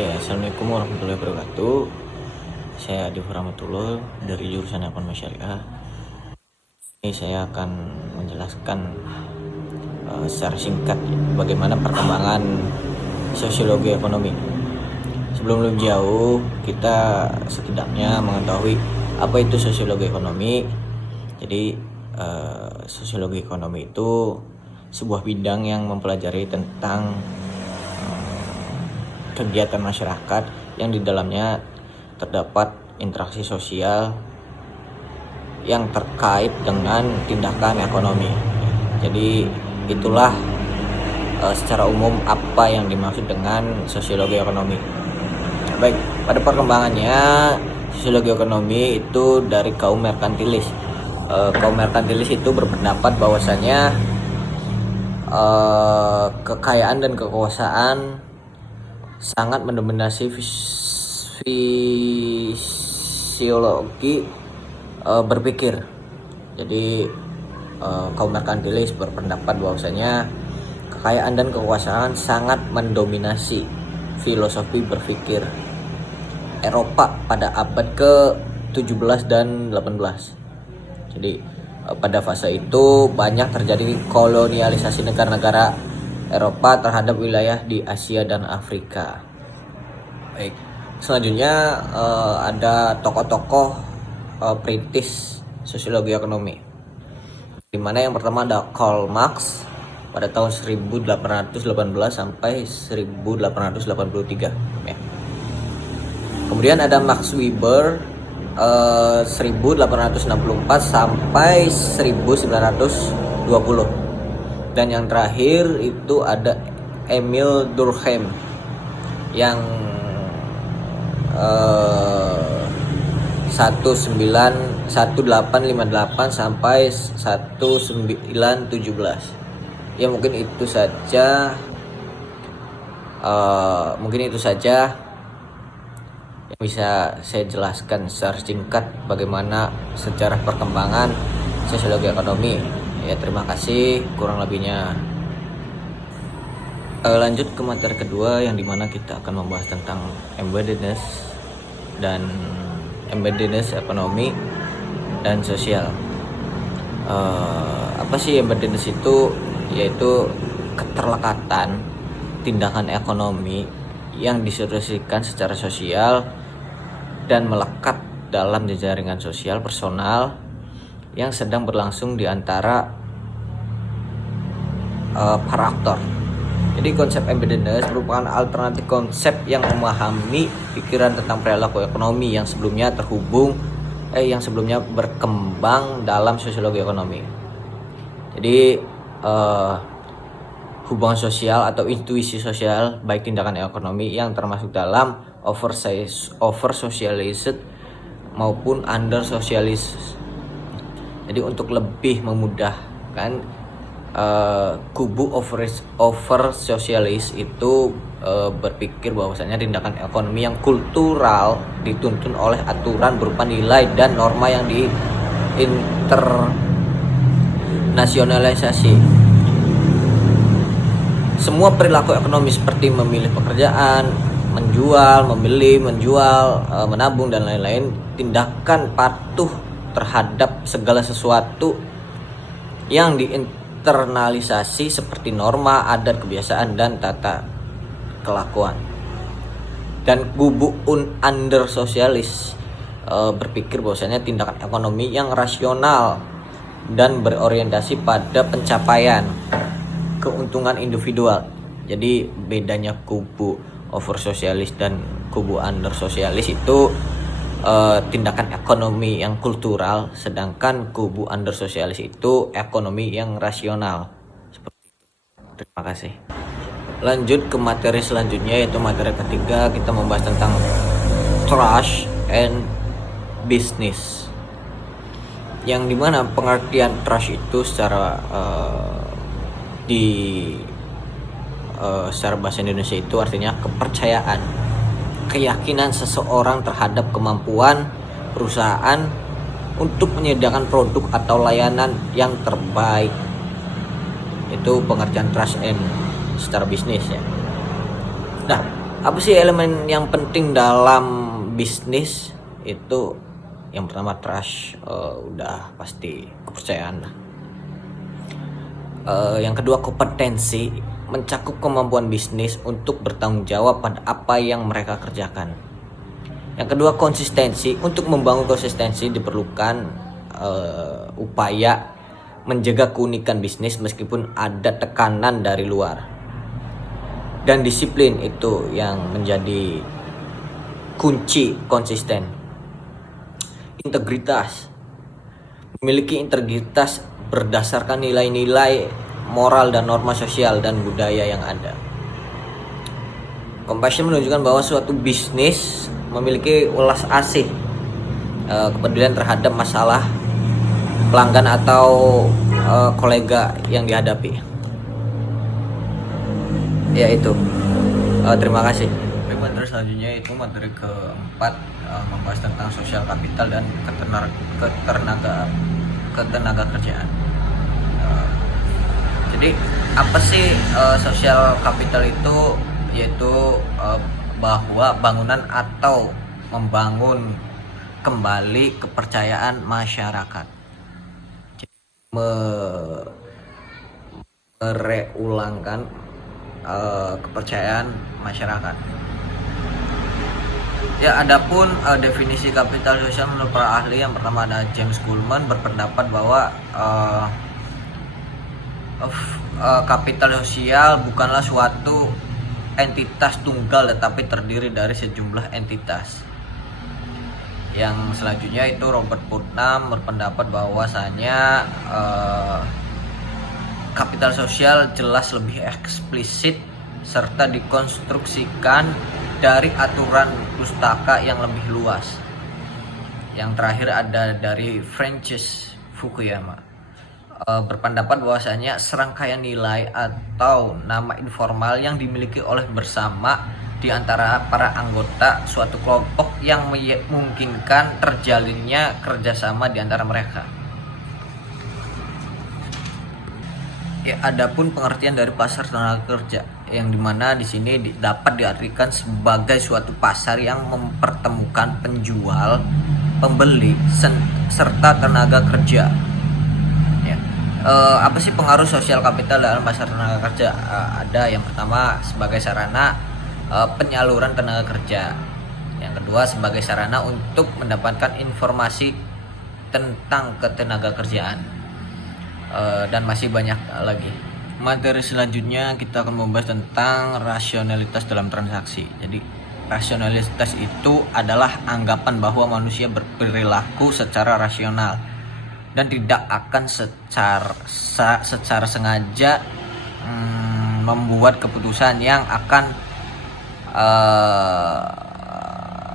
Ya, assalamualaikum warahmatullahi wabarakatuh. Saya Adi Rahmatullah dari jurusan Ekonomi Syariah. Ini saya akan menjelaskan secara singkat bagaimana perkembangan sosiologi ekonomi. Sebelum lebih jauh, kita setidaknya mengetahui apa itu sosiologi ekonomi. Jadi, sosiologi ekonomi itu sebuah bidang yang mempelajari tentang kegiatan masyarakat yang di dalamnya terdapat interaksi sosial yang terkait dengan tindakan ekonomi. Jadi itulah secara umum apa yang dimaksud dengan sosiologi ekonomi. Baik, pada perkembangannya sosiologi ekonomi itu dari kaum merkantilis. Kaum merkantilis itu berpendapat bahwasanya kekayaan dan kekuasaan sangat mendominasi fisiologi berpikir. Jadi kaum merkantilis berpendapat bahwasanya kekayaan dan kekuasaan sangat mendominasi filosofi berpikir Eropa pada abad ke-17 dan 18. Jadi pada fase itu banyak terjadi kolonialisasi negara-negara Eropa terhadap wilayah di Asia dan Afrika. Baik, selanjutnya ada tokoh-tokoh perintis sosiologi ekonomi. Di mana yang pertama ada Karl Marx pada tahun 1818 sampai 1883. Ya. Kemudian ada Max Weber 1864 sampai 1920. Dan yang terakhir itu ada Emil Durkheim yang 1858 sampai 1917. Ya mungkin itu saja yang bisa saya jelaskan secara singkat bagaimana sejarah perkembangan sosiologi ekonomi. Ya, terima kasih, kurang lebihnya. Lanjut ke materi kedua yang dimana kita akan membahas tentang embeddedness ekonomi dan sosial. Apa sih embeddedness itu? Yaitu keterlekatan tindakan ekonomi yang disosialisasikan secara sosial dan melekat dalam jaringan sosial personal yang sedang berlangsung di antara para aktor. Jadi konsep embeddedness merupakan alternatif konsep yang memahami pikiran tentang perilaku ekonomi yang sebelumnya berkembang dalam sosiologi ekonomi. Jadi hubungan sosial atau intuisi sosial baik tindakan ekonomi yang termasuk dalam over socialized maupun under socialized. Jadi untuk lebih memudahkan kubu over socialist itu berpikir bahwasanya tindakan ekonomi yang kultural dituntun oleh aturan berupa nilai dan norma yang diinternasionalisasi. Semua perilaku ekonomi seperti memilih pekerjaan, membeli, menjual, menabung dan lain-lain, tindakan patuh terhadap segala sesuatu yang diinternalisasi seperti norma, adat, kebiasaan, dan tata kelakuan. Dan kubu under sosialis berpikir bahwasanya tindakan ekonomi yang rasional dan berorientasi pada pencapaian keuntungan individual. Jadi bedanya kubu over sosialis dan kubu under sosialis itu tindakan ekonomi yang kultural, sedangkan kubu under sosialis itu ekonomi yang rasional. Seperti itu. Terima kasih. Lanjut ke materi selanjutnya, yaitu materi ketiga, kita membahas tentang trust and business. Yang dimana pengertian trust itu secara bahasa Indonesia itu artinya kepercayaan, keyakinan seseorang terhadap kemampuan perusahaan untuk menyediakan produk atau layanan yang terbaik. Itu pengertian trust and secara bisnis ya. Nah, Apa sih elemen yang penting dalam bisnis? Itu yang pertama trust, udah pasti kepercayaan lah. Yang kedua kompetensi, mencakup kemampuan bisnis untuk bertanggung jawab pada apa yang mereka kerjakan. Yang kedua konsistensi, untuk membangun konsistensi diperlukan upaya menjaga keunikan bisnis meskipun ada tekanan dari luar. Dan disiplin itu yang menjadi kunci konsisten. Integritas, memiliki integritas berdasarkan nilai-nilai moral dan norma sosial dan budaya yang ada. Compassion menunjukkan bahwa suatu bisnis memiliki welas asih, kepedulian terhadap masalah pelanggan atau kolega yang dihadapi. Ya itu. Terima kasih. Materi selanjutnya itu materi keempat, membahas tentang sosial kapital dan ketenaga kerjaan. Jadi apa sih sosial kapital itu? Yaitu bahwa bangunan atau membangun kembali kepercayaan masyarakat, mereulangkan kepercayaan masyarakat. Ya, adapun definisi kapital sosial menurut para ahli, yang pertama ada James Goldman berpendapat bahwa kapital sosial bukanlah suatu entitas tunggal tetapi terdiri dari sejumlah entitas. Yang selanjutnya itu Robert Putnam berpendapat bahwasanya kapital sosial jelas lebih eksplisit serta dikonstruksikan dari aturan pustaka yang lebih luas. Yang terakhir ada dari Francis Fukuyama, berpendapat bahwasanya serangkaian nilai atau nama informal yang dimiliki oleh bersama di antara para anggota suatu kelompok yang memungkinkan terjalinnya kerjasama di antara mereka. Ya, adapun pengertian dari pasar tenaga kerja, yang dimana di sini dapat diartikan sebagai suatu pasar yang mempertemukan penjual, pembeli, serta tenaga kerja. Ya. Apa sih pengaruh sosial kapital dalam pasar tenaga kerja? Ada yang pertama sebagai sarana penyaluran tenaga kerja. Yang kedua sebagai sarana untuk mendapatkan informasi tentang ketenaga kerjaan. Dan masih banyak lagi. Materi selanjutnya kita akan membahas tentang rasionalitas dalam transaksi. Jadi rasionalitas itu adalah anggapan bahwa manusia berperilaku secara rasional dan tidak akan secara sengaja membuat keputusan yang akan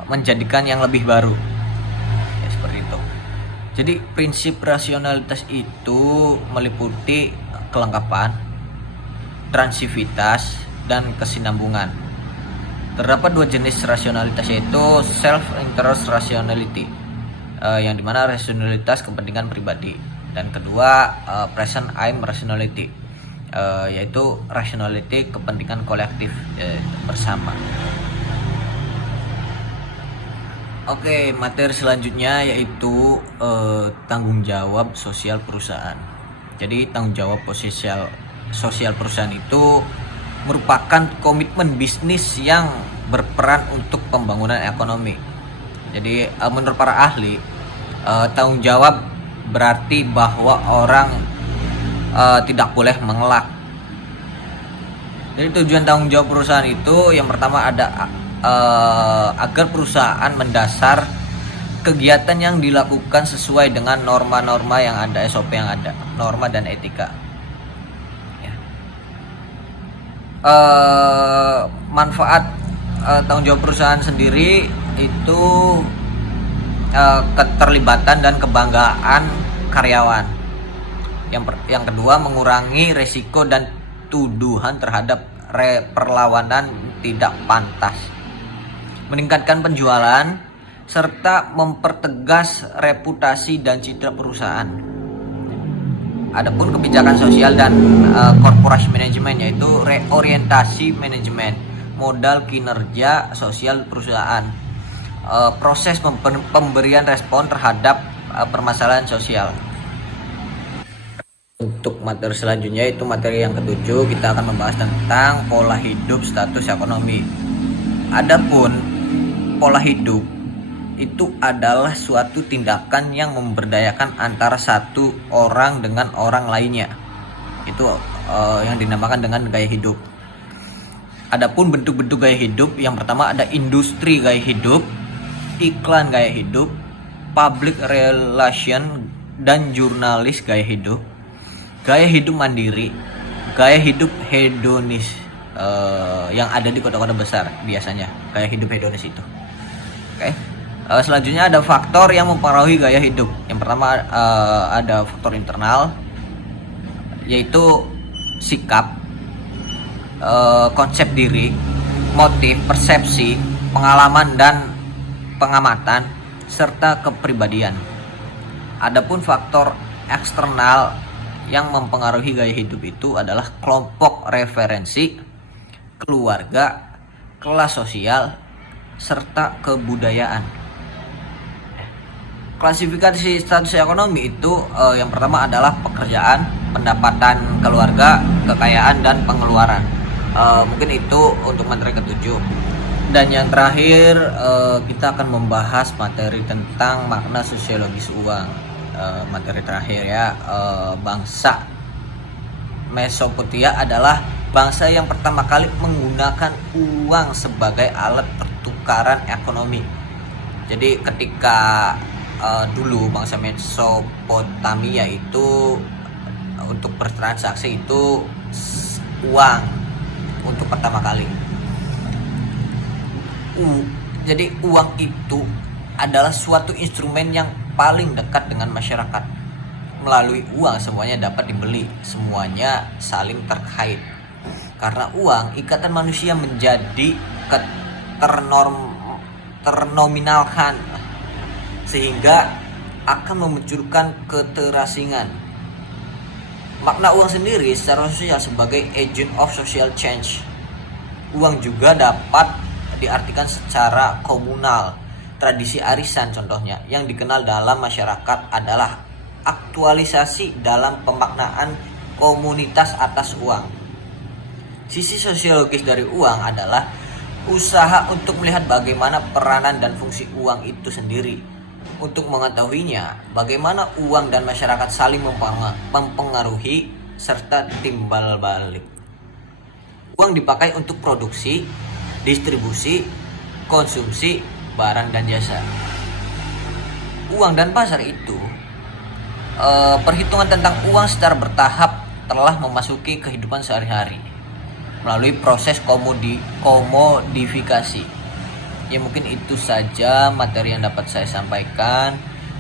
menjadikan yang lebih baru. Ya, seperti itu. Jadi prinsip rasionalitas itu meliputi kelengkapan, transivitas, dan kesinambungan. Terdapat dua jenis rasionalitas, yaitu self-interest rationality, yang dimana rasionalitas kepentingan pribadi, dan kedua present aim rationality, yaitu rationality kepentingan kolektif bersama. Oke, materi selanjutnya yaitu tanggung jawab sosial perusahaan. Jadi tanggung jawab sosial perusahaan itu merupakan komitmen bisnis yang berperan untuk pembangunan ekonomi. Jadi menurut para ahli, tanggung jawab berarti bahwa orang tidak boleh mengelak. Jadi tujuan tanggung jawab perusahaan itu yang pertama ada agar perusahaan mendasar kegiatan yang dilakukan sesuai dengan norma-norma yang ada, SOP yang ada, norma dan etika. Ya. Manfaat tanggung jawab perusahaan sendiri itu keterlibatan dan kebanggaan karyawan. Yang kedua mengurangi resiko dan tuduhan terhadap perlawanan tidak pantas, meningkatkan penjualan, serta mempertegas reputasi dan citra perusahaan. Adapun kebijakan sosial dan corporation management, yaitu reorientasi manajemen, modal kinerja sosial perusahaan, proses pemberian respon terhadap permasalahan sosial. Untuk materi selanjutnya, itu materi yang ketujuh, kita akan membahas tentang pola hidup status ekonomi. Adapun pola hidup itu adalah suatu tindakan yang memberdayakan antara satu orang dengan orang lainnya. Itu yang dinamakan dengan gaya hidup. Adapun bentuk-bentuk gaya hidup, yang pertama ada industri gaya hidup, iklan gaya hidup, public relation dan jurnalis gaya hidup, gaya hidup mandiri, gaya hidup hedonis, yang ada di kota-kota besar biasanya gaya hidup hedonis itu. Oke. Selanjutnya ada faktor yang mempengaruhi gaya hidup. Yang pertama ada faktor internal, yaitu sikap, konsep diri, motif, persepsi, pengalaman dan pengamatan, serta kepribadian. Adapun faktor eksternal yang mempengaruhi gaya hidup itu adalah kelompok referensi, keluarga, kelas sosial, serta kebudayaan. Klasifikasi status ekonomi itu yang pertama adalah pekerjaan, pendapatan keluarga, kekayaan, dan pengeluaran. Mungkin itu untuk materi ketujuh. Dan yang terakhir, kita akan membahas materi tentang makna sosiologis uang. Materi terakhir ya, bangsa Mesopotamia adalah bangsa yang pertama kali menggunakan uang sebagai alat pertukaran ekonomi. Jadi ketika dulu bangsa Mesopotamia itu untuk bertransaksi itu uang untuk pertama kali. Jadi uang itu adalah suatu instrumen yang paling dekat dengan masyarakat. Melalui uang semuanya dapat dibeli, semuanya saling terkait. Karena uang, ikatan manusia menjadi ternominalkan, sehingga akan memunculkan keterasingan. Makna uang sendiri secara sosial sebagai agent of social change. Uang juga dapat diartikan secara komunal. Tradisi arisan contohnya yang dikenal dalam masyarakat adalah aktualisasi dalam pemaknaan komunitas atas uang. Sisi sosiologis dari uang adalah usaha untuk melihat bagaimana peranan dan fungsi uang itu sendiri. Untuk mengetahuinya, bagaimana uang dan masyarakat saling mempengaruhi serta timbal balik. Uang dipakai untuk produksi, distribusi, konsumsi barang dan jasa. Uang dan pasar itu, perhitungan tentang uang secara bertahap telah memasuki kehidupan sehari-hari melalui proses komodifikasi. Ya mungkin itu saja materi yang dapat saya sampaikan.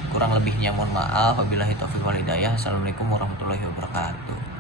Kurang lebihnya mohon maaf. Wabillahi taufiq wal hidayah. Assalamualaikum warahmatullahi wabarakatuh.